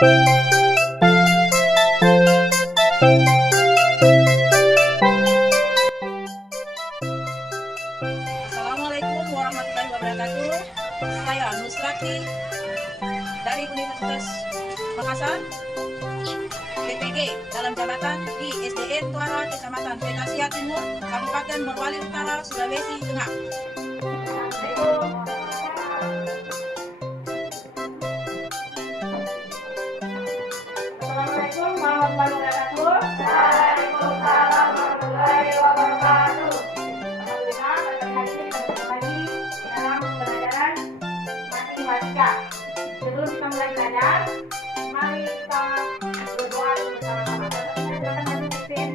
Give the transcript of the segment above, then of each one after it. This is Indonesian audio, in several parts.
Assalamualaikum warahmatullahi wabarakatuh. Saya Nusrati dari Universitas Makassar, PPG dalam jabatan di SDN Tuara, Kecamatan Petasia Timur, Kabupaten Morowali Utara, Sulawesi Tengah. Assalamualaikum warahmatullahi wabarakatuh. Waalaikumsalam warahmatullahi wabarakatuh. Alhamdulillah, pada hari ini kita bertemu lagi dalam pembelajaran matematika. Sebelum kita mulai belajar, mari kita berdoa bersama-sama. Silakan maju pimpin.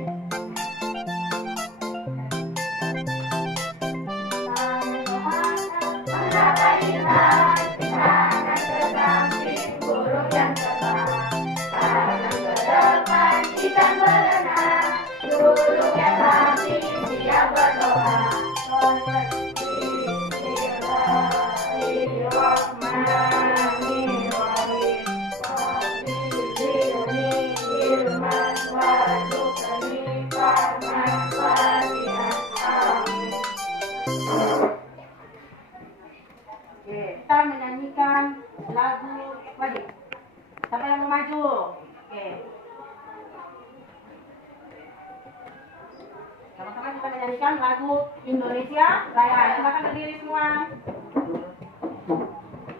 Mengapa indah jangan tersamping burung yang terbang, karena ke depan ikan berenang, burung yang samping siap berdoa. Kita menyanyikan lagu wajib. Siapa yang mau maju? Oke. Sama-sama kita menyanyikan lagu Indonesia Raya. Silakan berdiri semua.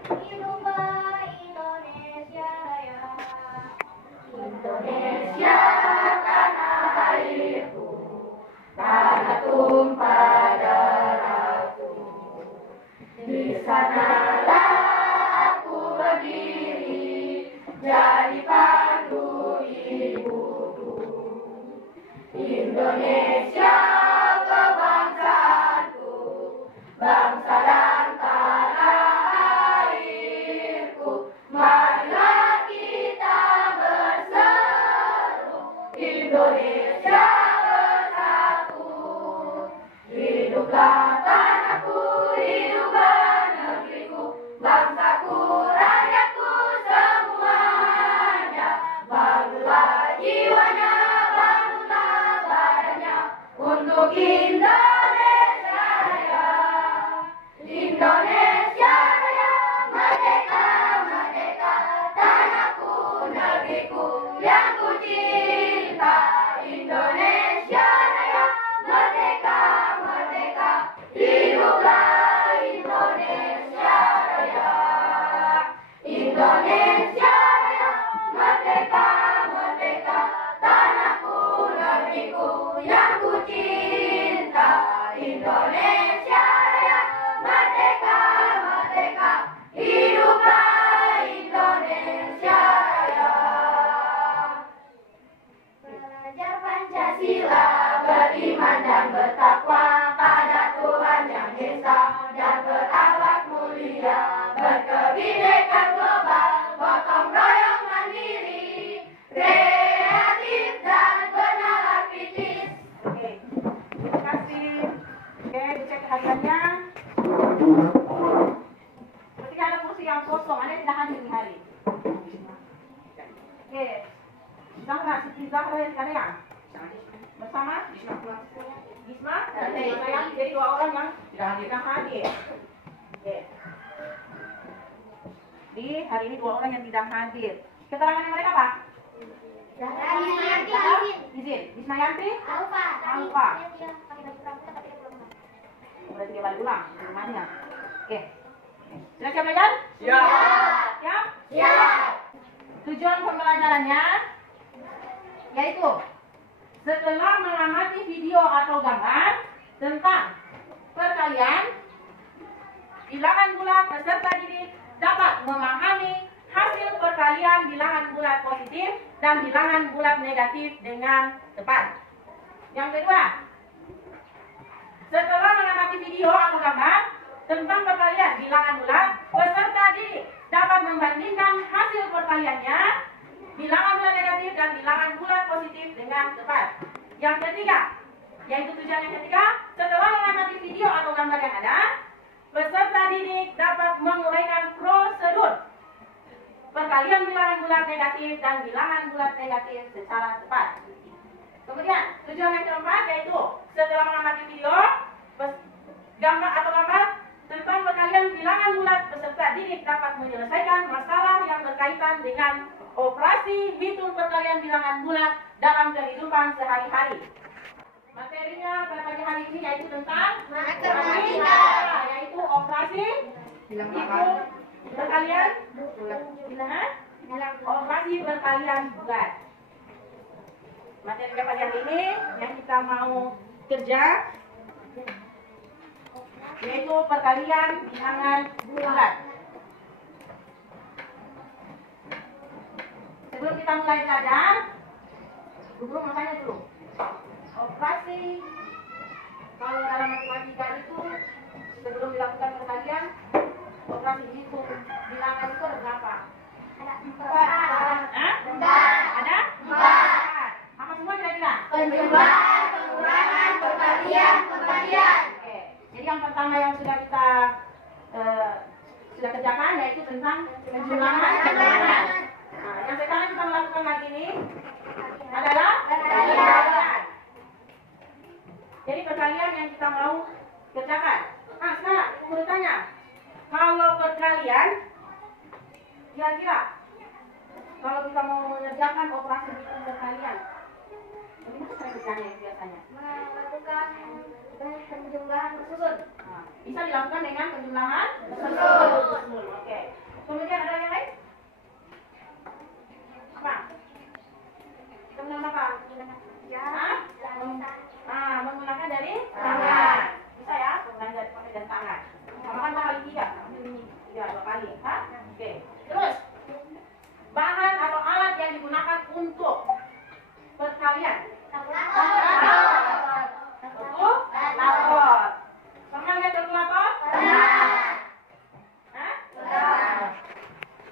Hiduplah Indonesia Raya, Indonesia tanah airku, tanah tumpah darahku. Di sanalah aku berdiri, jadi pandu ibuku. Indonesia kebangsaanku, bangsa dan tanah airku. Marilah kita berseru, Indonesia bersatu. Hiduplah tanahku, hiduplah negeriku, bangsaku, rakyatku semuanya. Bangunlah jiwanya, bangunlah badannya, untuk Indonesia Raya. Indonesia Raya, merdeka, merdeka, tanahku, negeriku yang ku cinta. Indonesia Raya, merdeka, merdeka, hiduplah Indonesia Raya. Indonesia Raya, merdeka, merdeka, tanahku, negeriku yang ku cinta. Indonesia Raya, merdeka, merdeka, hiduplah Indonesia Raya. Belajar Pancasila, beriman dan bertakwa pada Tuhan Yang Esa, dan berakhlak mulia, berkebinekaan global, gotong royong mandiri, kreatif dan bernalar kritis. Oke. Terima kasih. Oke, dicek kehadirannya. Ketika ada kursi yang kosong, Anda tidak hadir di hari. Oke. Zahra, Siti Zahra yang kalian bersama Gisma dan saya, jadi dua orang yang tidak hadir. Oke. Di hari ini dua orang yang tidak hadir. Keterangan mereka apa? Izin. Wisnayanti? Alfa. Berarti dia balik ulang di rumahnya. Oke. Sudah siap belajar? Siap. Siap? Siap. Tujuan pembelajarannya yaitu setelah mengamati video atau gambar tentang perkalian, bilangan bulat peserta didik dapat memahami hasil perkalian bilangan bulat positif dan bilangan bulat negatif dengan tepat. Yang kedua, setelah mengamati video atau gambar tentang perkalian bilangan bulat, peserta didik dapat membandingkan hasil perkaliannya, bilangan bulat negatif dan bilangan bulat positif dengan tepat. Yang ketiga, yaitu tujuan yang ketiga, setelah mengamati video atau gambar yang ada, peserta didik dapat menguraikan prosedur perkalian bilangan bulat negatif dan bilangan bulat negatif secara tepat. Kemudian tujuan yang keempat yaitu setelah mengamati video gambar tentang perkalian bilangan bulat, peserta didik dapat menyelesaikan masalah yang berkaitan dengan operasi hitung perkalian bilangan bulat dalam kehidupan sehari-hari. Materinya pada pagi hari ini yaitu tentang matematika, yaitu operasi hitung perkalian bilangan, operasi perkalian bulat. Materi pada pagi hari ini yang kita mau kerja yaitu perkalian bilangan bulat. Sebelum kita mulai belajar, guru mau tanya dulu. Operasi kalau dalam matematika itu sebelum dilakukan perkalian, operasi hitung bilangan itu ada berapa? Ada 4. Ada? 4. Apa semua kira-kira? Penjumlahan, pengurangan, perkalian, pembagian. Oke. Jadi yang pertama yang sudah kita sudah kerjakan yaitu tentang penjumlahan. Nah, yang sekarang kita melakukan lagi ini adalah perkalian. Jadi perkalian yang kita mau kerjakan. Nah, sekarang ibu guru tanya, kalau perkalian, kira-kira kalau kita mau mengerjakan operasi hitung perkalian, bagaimana cara kerjanya biasanya? Melakukan penjumlahan bersusun. Nah, bisa dilakukan dengan penjumlahan bersusun. Oke. Kemudian ada yang lain? Apa? Kita menggunakan apa? Hah? Menggunakan dari tangan. Bisa ya? Menggunakan dari tangan. Kamu kan 2 kali 3. Iya, 2 kali. Hah? Oke. Terus, bahan atau alat yang digunakan untuk perkalian. Kalkulator. Pernah lihat kalkulator? Hah?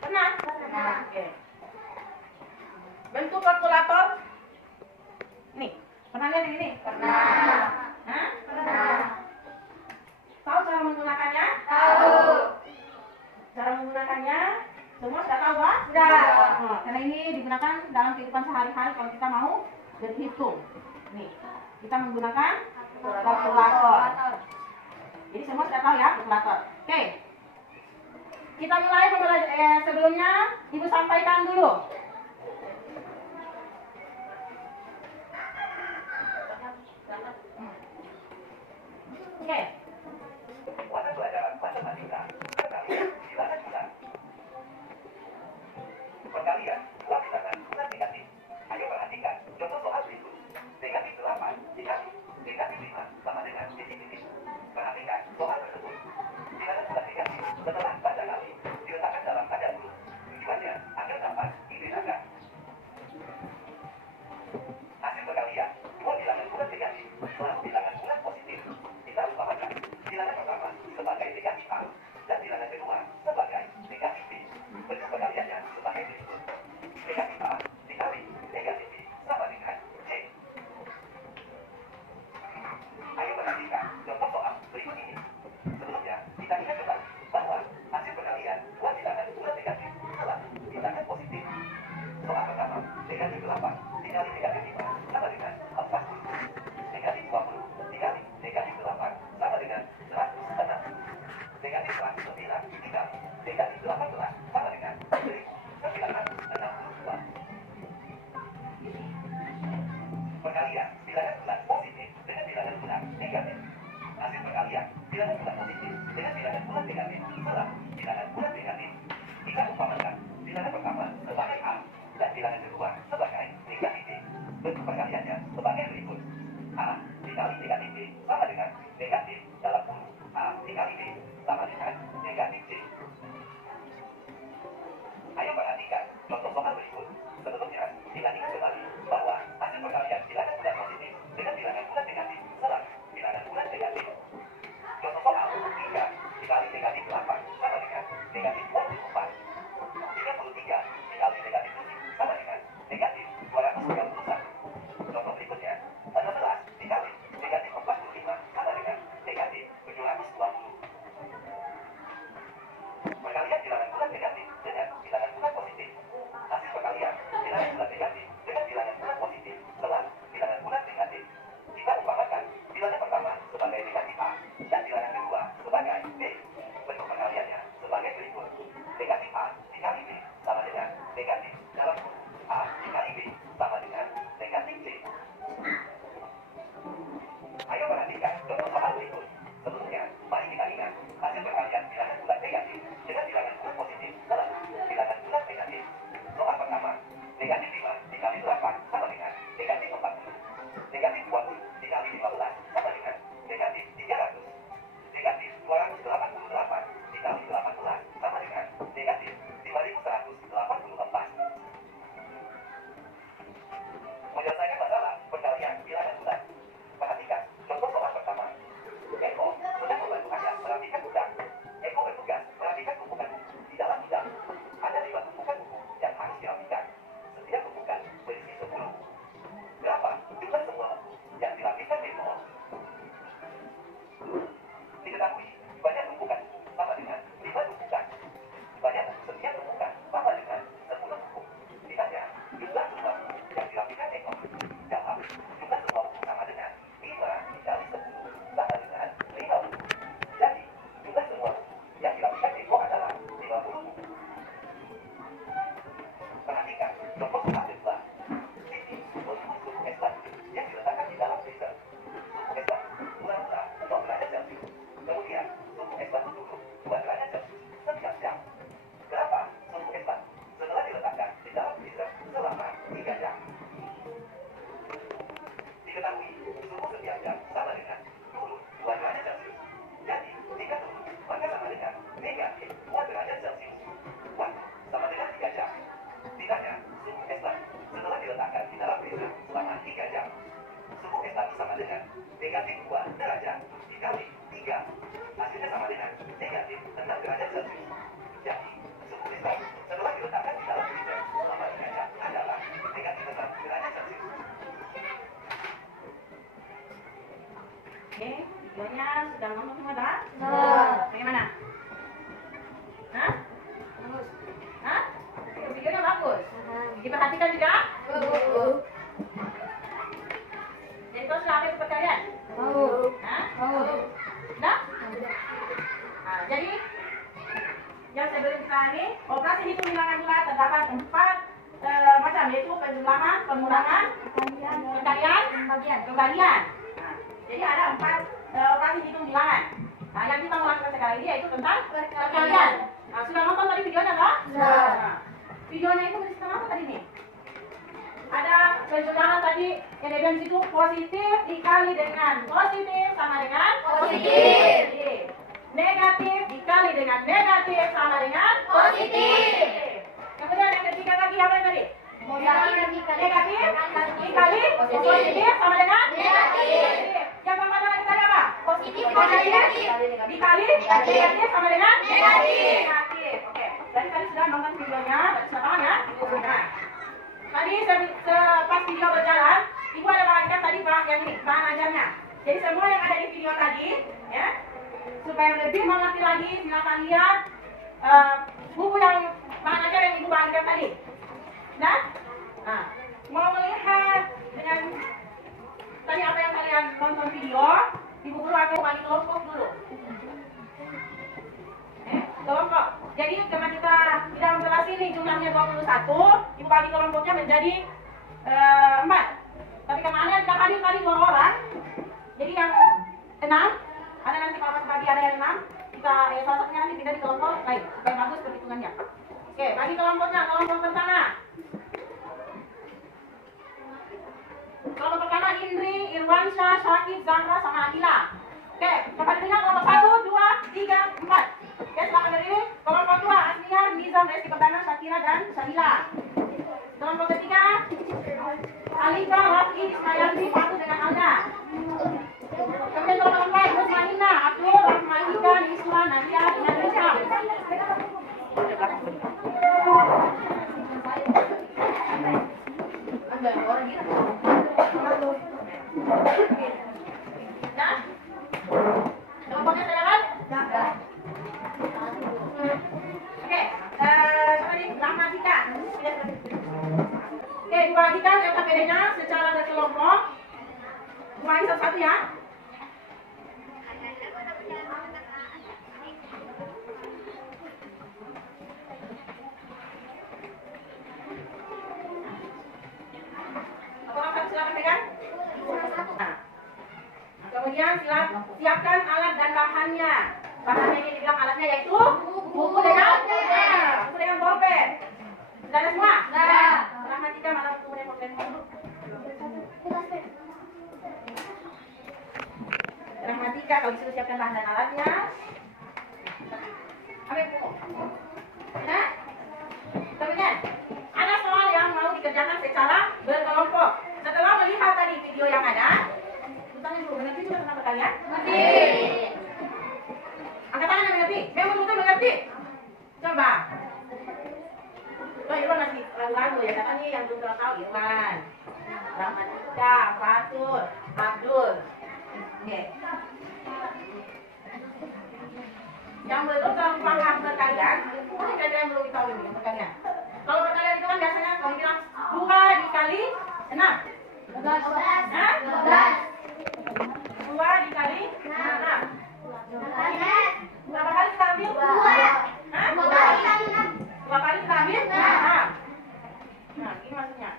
Pernah? Oke. Bentuk kalkulator nih. Pernah lihat yang ini? Pernah. Hah? Pernah. Tahu cara menggunakannya? Tahu. Cara menggunakannya semua sudah tahu, Pak? Sudah. Karena ini digunakan dalam kehidupan sehari-hari kalau kita mau berhitung. Nih, kita menggunakan kalkulator. Jadi semua sudah tahu ya kalkulator. Oke. Kita mulai sebelumnya Ibu sampaikan dulu. Oke. Pada pelajaran matematika, perkalian bilangan bulat. Perkalian bilangan bulat negatif. Ayo perhatikan contoh soal berikut. Negatif 8 dikali negatif 5 sama dengan titik-titik. Perhatikan soal tersebut. Bilangan bulat negatif setelah baca kali diletakkan dalam tanda huruf. Tujuannya agar dapat dibedakan. Hasil perkalian dua bilangan bulat negatif plus bilangan bulat positif. Kita umpamakan bilangan pertama sebagai negatif A dan bilangan kedua sebagai negatif B. Bentuk perkaliannya sebagai berikut. Negatif A dikali negatif 2 derajat dikali 3. Hasilnya sama dengan negatif 6 derajat Celcius. Jadi, suhu kristal setelah diletakkan di dalam freezer selama 3 jam adalah negatif 6 derajat Celcius. Oke, videonya sudah nonton semua dah? Bagaimana? Hah? Hah? Videonya bagus. Diperhatikan juga? Jadi kau sudah ambil tugas kalian? Hah? Sudah? Nah, jadi yang sebelum kita ini operasi hitung bilangan bulat terdapat 4 macam, yaitu penjumlahan, pengurangan, pengkalian, pembagian. Nah, jadi ada 4 operasi hitung bilangan. Nah, yang kita mau lakukan sekarang ini yaitu tentang perkalian. Nah, sudah nonton tadi videonya enggak? Nah, videonya itu berisi apa tadi nih? Ada penjumlahan tadi yang dia bilang situ positif dikali dengan positif sama dengan positif. Negatif dikali dengan negatif sama dengan positif. Kemudian yang ketiga lagi apa yang tadi? Negatif dikali positif sama dengan negatif. Yang keempat lagi tadi apa? Positif dikali negatif sama dengan negatif. Oke. Jadi tadi sudah nonton videonya, sudah paham ya? Nah, tadi pas video berjalan, ibu ada bagikan tadi yang ini bahan ajarnya. Jadi semua yang ada di video tadi, ya, supaya lebih mengerti lagi, silakan lihat buku yang bahan ajar yang ibu bagikan tadi. Nah, mau melihat dengan tadi apa yang kalian nonton video, ibu akan bagi kelompok dulu. Kelompok. Jadi karena kita tidak membatasi ini jumlahnya 21, ibu bagi kelompoknya menjadi 4. Tapi karena ada tidak hadir tadi 2 orang, jadi yang 6, ada nanti kalau pas bagi ada yang 6, kita salah satunya nanti pindah di kelompok lain supaya bagus perhitungannya. Oke, bagi kelompoknya, kelompok pertama. Kelompok pertama Indri, Irwansyah, Syakib, Zahra, sama Akila. Oke, dapat dengar kelompok 1, 2, 3, 4. Oke, silakan berdiri. Kelompok 2 Asniar, Nizam, Resti Perdana, Syakira, dan Syahila. Kelompok ketiga Alika, Rafi, Ismayandri, Fatu dengan Alda. Kemudian kelompok 4 Musmahina, Abdul, Rahmaika, Niswa, Nadia, dengan Rizam. Nah, kelompoknya sudah kan? Oke, siapa nih? Rahmatika. Oke, dibagikan LKPD-nya secara berkelompok. Mulai satu-satu ya. Apa silakan pegang? Nah, kemudian siapkan alat dan bahannya. Bahannya ini dibilang alatnya yaitu buku dengan bolpen. Sudah ada semua? Rahmatika mana buku dengan bolpen? Rahmatika kalau disuruh siapkan bahan dan alatnya. Ambil buku. Nah, kemudian ada soal yang mau dikerjakan secara berkelompok. Setelah melihat tadi video yang ada, tanya dulu, mengerti juga tentang perkalian? Mengerti. Angkat tangan yang mengerti. Memang betul mengerti. Coba. Oh, Irwan masih ragu-ragu ya. Siapa nih yang belum tahu? Irwan, Rahmatika, Fatul, Abdul. Oke. Yang belum paham perkalian, mungkin kalian belum tahu ini perkalian. Kalau perkalian itu kan biasanya kalau bilang 2 dikali 6. 2 dikali 6. Berapa kali kita ambil? 2 kali kita ambil? 6. Nah, ini maksudnya.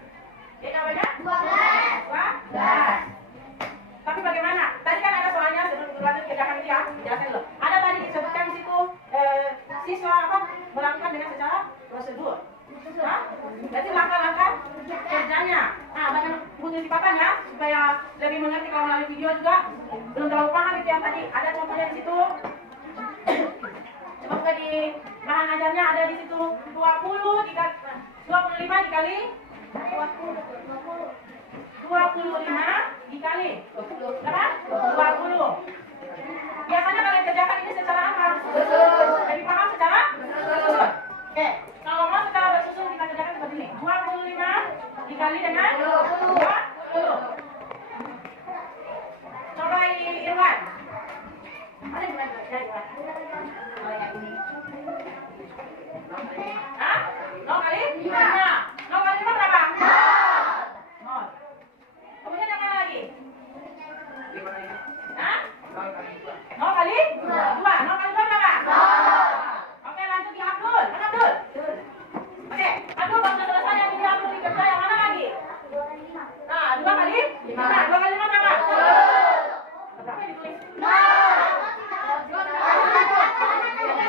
Jadi namanya? 12. Tapi bagaimana? Tadi kan ada soalnya sebelum berlanjut kerjakan ini ya. Jelaskan dulu. Ada tadi disebutkan di situ siswa melakukan dengan secara prosedur. Nah, berarti langkah-langkah kerjanya. Nah, banyak butuh sipatan ya supaya lebih mengerti kalau melalui video juga belum terlalu paham itu yang tadi. Ada contohnya di situ. Coba di bahan ajarnya ada di situ 25 dikali 20. 25 dikali berapa? 20. Biasanya kalian kerjakan ini secara apa? Jadi paham secara bersusun. Oke, kalau mau secara bersusun kita kerjakan seperti ini. 25 dikali dengan 20. Coba Irwan. Ada yang mulai belajar Irwan? Oh yang ini. Hah? 0 kali 5. 0 kali 5 berapa? 0. Kemudian yang mana lagi? Hah? 0 kali 2. 0 kali 2 berapa? 0. Oke, lanjut di Abdul. Mana Abdul? Oke, Abdul baru selesai yang ini Abdul dikerja. Yang mana lagi? Nah, 2 kali 5. 2 kali 5 berapa? Berapa yang ditulis?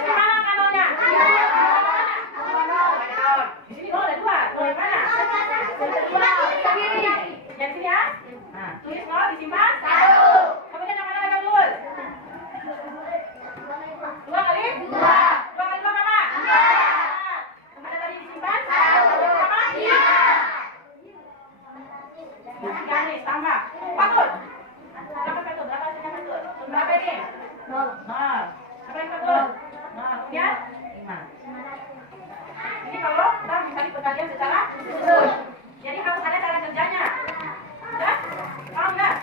Gimana kanalnya? Di sini ada 2. Yang mana? Yang sini ya? Nah, tulis 0 disimpan. 1. Kemudian yang mana lagi Abdul? 2 kali 2. 2 kali 2 berapa? 4. Ada tadi disimpan? 1. Berapa? 5. Garis tambah. Patut. Berapa Patut? Berapa hasilnya Patut? Berapa ini? 0. Apa yang Patut? 0. Kemudian 5. Ini kalau kita mencari perkalian secara susun. Jadi harus ada cara kerjanya. Ya? Paham nggak?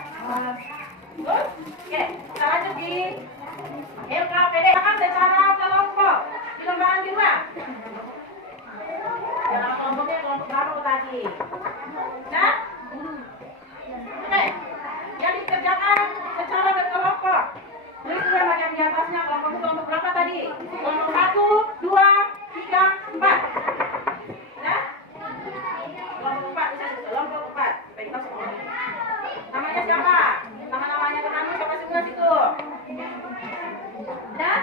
Good? Oke, kita lanjut di LKPD. Akan secara kelompok di lembaran kedua. Ya, kelompoknya kelompok berapa tadi? Nah? Oke, yang dikerjakan secara berkelompok. Tulis dua bagian di atasnya. Kelompok berapa tadi? Kelompok 1, 2, 3, 4. Nah? Kelompok 4, bisa disebut kelompok 4. Supaya kita semua. Namanya siapa? Nama-namanya pertama siapa semua situ? Nah?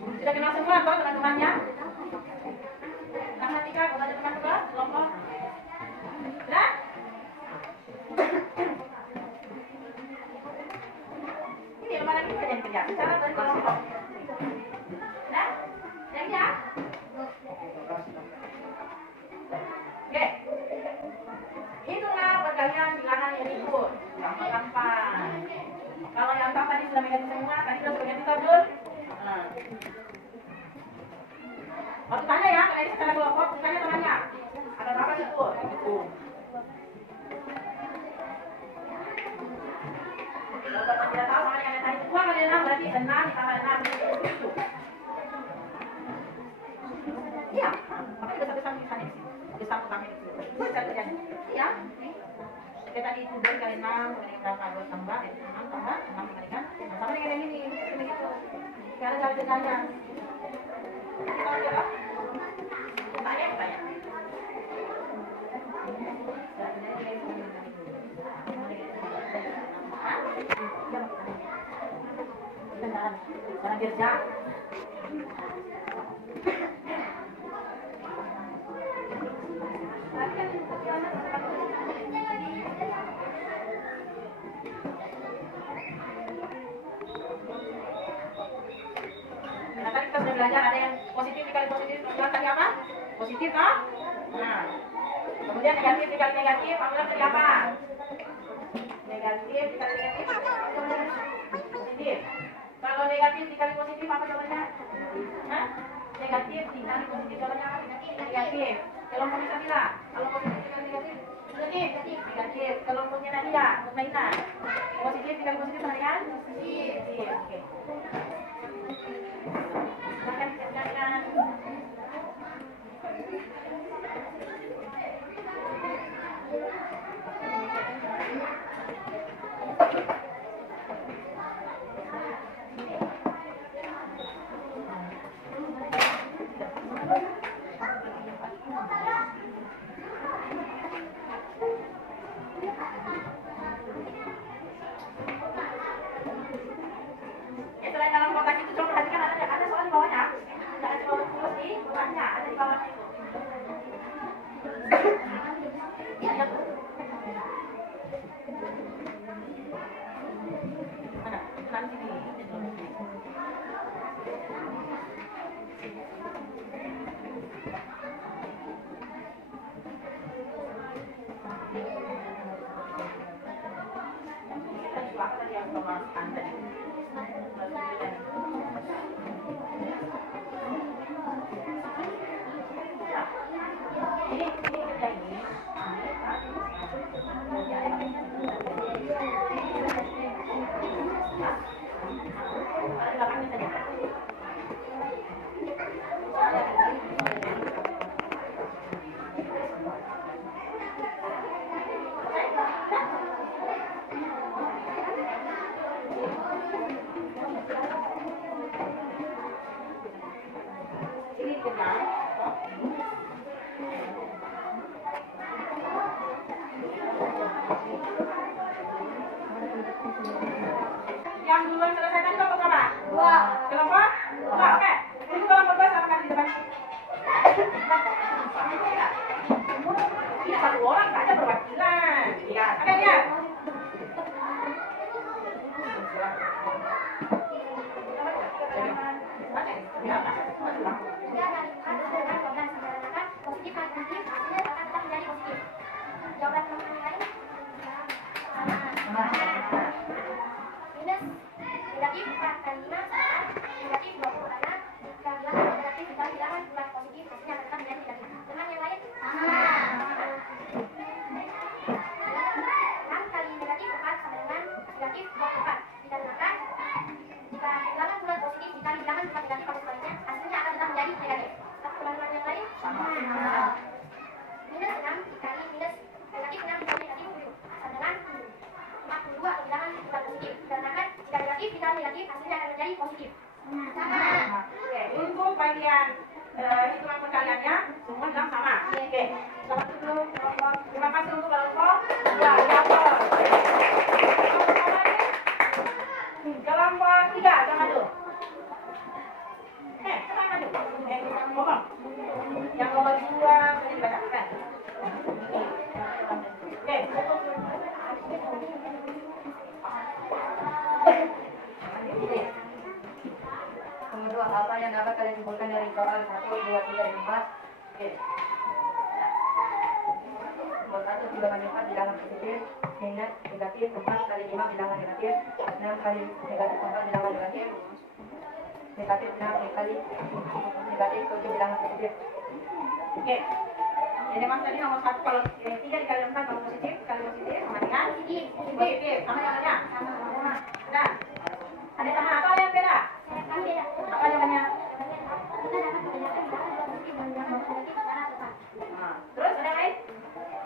Sudah kenal semua atau teman-temannya? Nama 3, kalau ada teman kedua, kelompok. Nah? Ini lembaran kita yang kerja secara berkelompok. Nah? Yang ya? Oke. Hitunglah perkalian bilangan yang ikut. Gampang-gampang. Kalau yang tadi sudah mengganti semua, tadi sudah ganti Abdul. Waktu tanya ya, kalau ini secara kelompok, tanya temannya. Ada berapa situ? Gitu. Kalau teman tidak tahu sama yang tadi 2 kali 6 berarti 6 ditambah 6 itu. Iya, makanya besar-besar tulisannya di sini. Besar utangnya di sini. Itu cara kerjanya. Iya. Kita tadi itu 2 kali 6, kemudian berapa? 2 tambah, 6 tambah, 6 dikalikan. Sama dengan yang ini, begitu. Cara kerjanya. Kita lihat. Tanya. Jangan kerja. Nah, tadi kita sudah belajar ada yang positif dikali positif, tadi apa? Positif kan? Nah, kemudian negatif dikali negatif, formula tadi apa? Negatif dikali negatif, positif. Kalau negatif dikali positif apa jawabannya? Hah? Negatif dikali positif jawabannya apa? Negatif. Kelompok bisa tidak? Kalau positif dikali negatif? Negatif. Kelompoknya tadi ya, Mutmainah. Positif dikali positif sama dengan? Positif. Oke. Silahkan dikerjakan. Selain dalam kotak itu coba perhatikan ada soal di bawahnya. Jangan cuma terus di bawahnya, ada di bawahnya itu. Iya. Mana? Nanti di. kalau bagi dua jadi dibacakan. Oke. Nomor 2, apa yang dapat kalian simpulkan dari soal 1, 2, 3, dan 4? Oke. Nomor 1, 3 kali 4 bilangan positif, negatif, 4 kali 5 bilangan negatif, 6 kali negatif 4 bilangan negatif, negatif 6 kali negatif 7 bilangan positif. Oke. Jadi mas tadi nomor 1 kalau 3 dikali 4 kalau positif, kali positif sama dengan positif. Sama jawabannya? Sama. Sudah. Ada sama atau ada yang beda? Apa jawabannya? Nah, terus ada yang lain?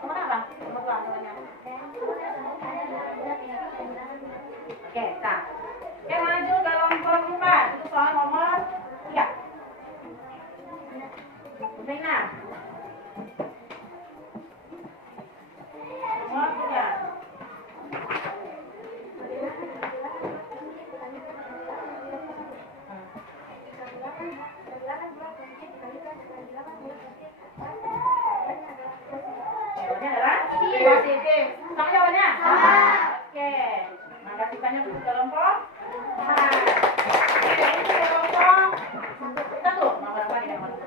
Nomor apa? Nomor 2 jawabannya. Oke, nah. Oke, maju ke kelompok 4. Itu soal nomor 3. Zena. Nomor 3. Jawabannya adalah positif. Sama jawabannya? Sama. Oke. Makasih banyak untuk kelompok. Nah. Oke, untuk kelompok 1. Nomor apa di nomor 1?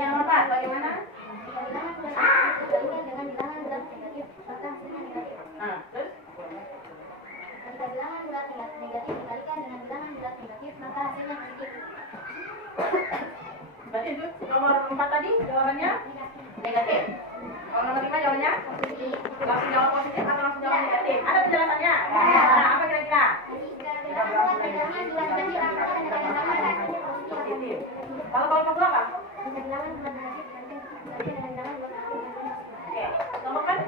Yang nomor 4 bagaimana? Nah, terus? Jika bilangan bulat negatif dikalikan dengan bilangan bulat negatif, maka hasilnya positif. Berarti itu nomor 4 tadi jawabannya negatif. Kalau nomor 5 jawabannya langsung jawab positif atau langsung jawab negatif? Ada penjelasannya? Nah, apa kira-kira? Jika bilangan bulat negatif dikalikan dengan bilangan bulat negatif, Positif. Kalau kelompok 2 apa? jika bilangan bulat negatif dikalikan dengan bilangan bulat negatif. Oke, nomor kan?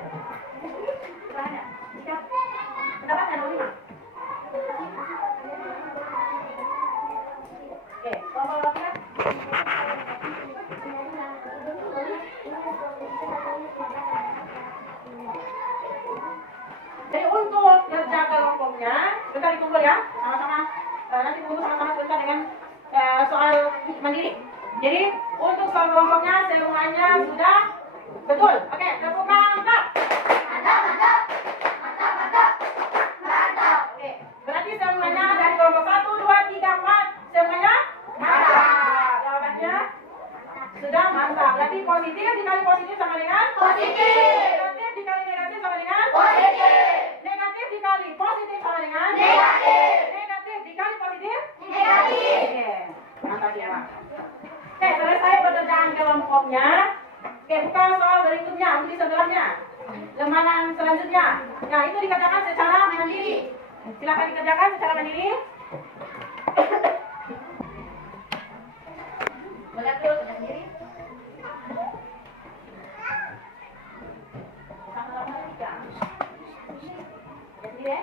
Silahkan. Pendapatnya nomor 5. Oke, kelompok 2 Jadi untuk kerja kelompoknya, bentar ditunggu ya, sama-sama. Nanti tunggu sama-sama sebentar dengan soal mandiri. Jadi untuk soal kelompoknya semuanya sudah betul. Oke, tepuk mantap. Oke, berarti semuanya dari kelompok 1, 2, 3, 4 semuanya mantap. Jawabannya sudah mantap. Berarti positif dikali positif sama dengan Positif. negatif dikali negatif sama dengan Positif. negatif dikali positif sama dengan Negatif. negatif dikali positif Negatif. Oke, mantap semua. Oke, selesai pekerjaan kelompoknya. Oke, buka soal berikutnya, uji sebelahnya. Lembaran selanjutnya. Nah, itu dikerjakan secara mandiri. Silakan dikerjakan secara mandiri. Melihat dulu sudah sendiri. Sama-sama tiga. Lihat sendiri ya.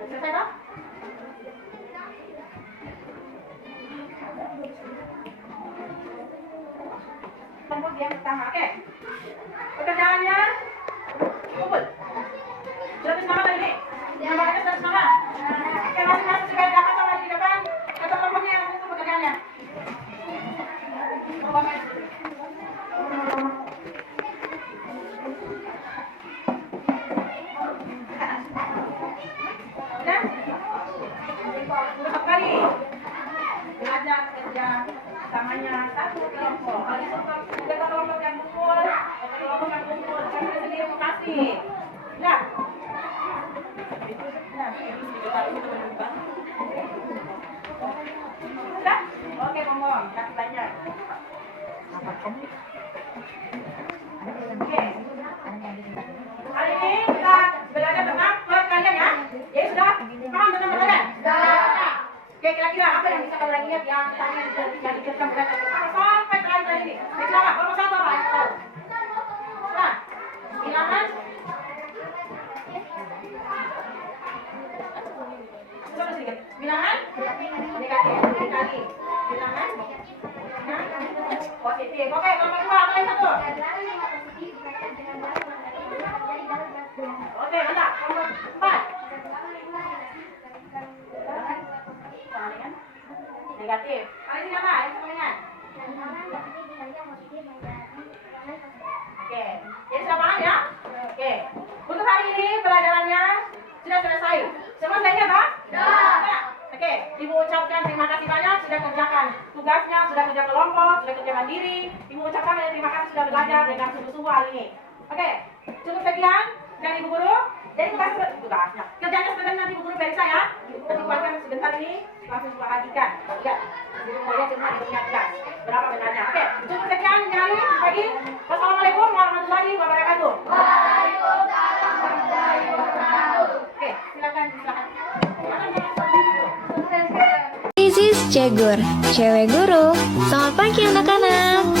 Selesai tak? Kelompok yang pertama, oke. Pekerjaannya kumpul. Sudah semangat tadi nih? Nampaknya sudah semangat. Oke, masing-masing sudah dapat sama di depan. Atau kelompoknya yang untuk pekerjaannya. Sudah? Besok kali belajar kerja samanya satu kelompok. Kalau itu kelompok yang kumpul, kelompok yang kumpul. Kami sendiri mau kasih. Sudah? Sudah? Oke, ngomong. Kasih belajar. Oke. Hari ini kita belajar tentang perkalian ya. Jadi sudah paham tentang perkalian? Sudah. Oke, kira-kira apa yang bisa kalian ingat yang tadi yang dikatakan belajar sampai terakhir tadi ini? Kira-kira apa? Kalau satu apa yang tahu? Nah, negatif. Kalian ini apa? Yang sama Dan bilangan negatif dikalikan positif menjadi bilangan positif. Oke, jadi sudah paham ya? Oke, untuk hari ini pelajarannya sudah selesai. Semua sudah ingat, Pak? Sudah. Oke, Ibu ucapkan terima kasih banyak sudah kerjakan tugasnya, sudah kerja kelompok, sudah kerja mandiri. Ibu ucapkan terima kasih sudah belajar dengan sungguh-sungguh hari ini. Oke, cukup sekian dari Ibu Guru. Jadi tugasnya. Kerjanya sebentar nanti Ibu Guru periksa ya. Nanti buatkan sebentar ini langsung perhatikan. Lihat, Ibu Guru cuma diingatkan berapa benarnya. Oke, cukup sekian dari pagi. Wassalamualaikum warahmatullahi wabarakatuh. Waalaikumsalam warahmatullahi wabarakatuh. Oke, silakan. This is Cegur, Cewek Guru. Selamat pagi anak-anak.